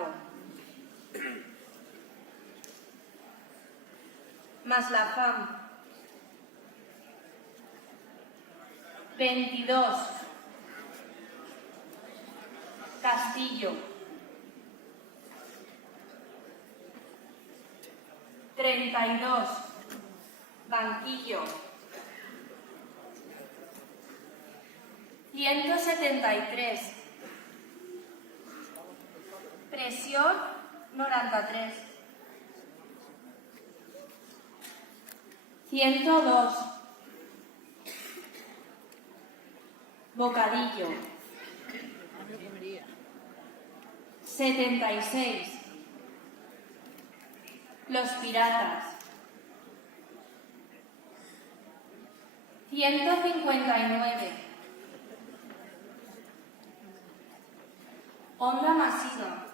24. Maslafam. 22. Castillo. 32. Banquillo. 173. Presión 93. 102. Bocadillo. 76. Los Piratas. 159. Onda Masiva.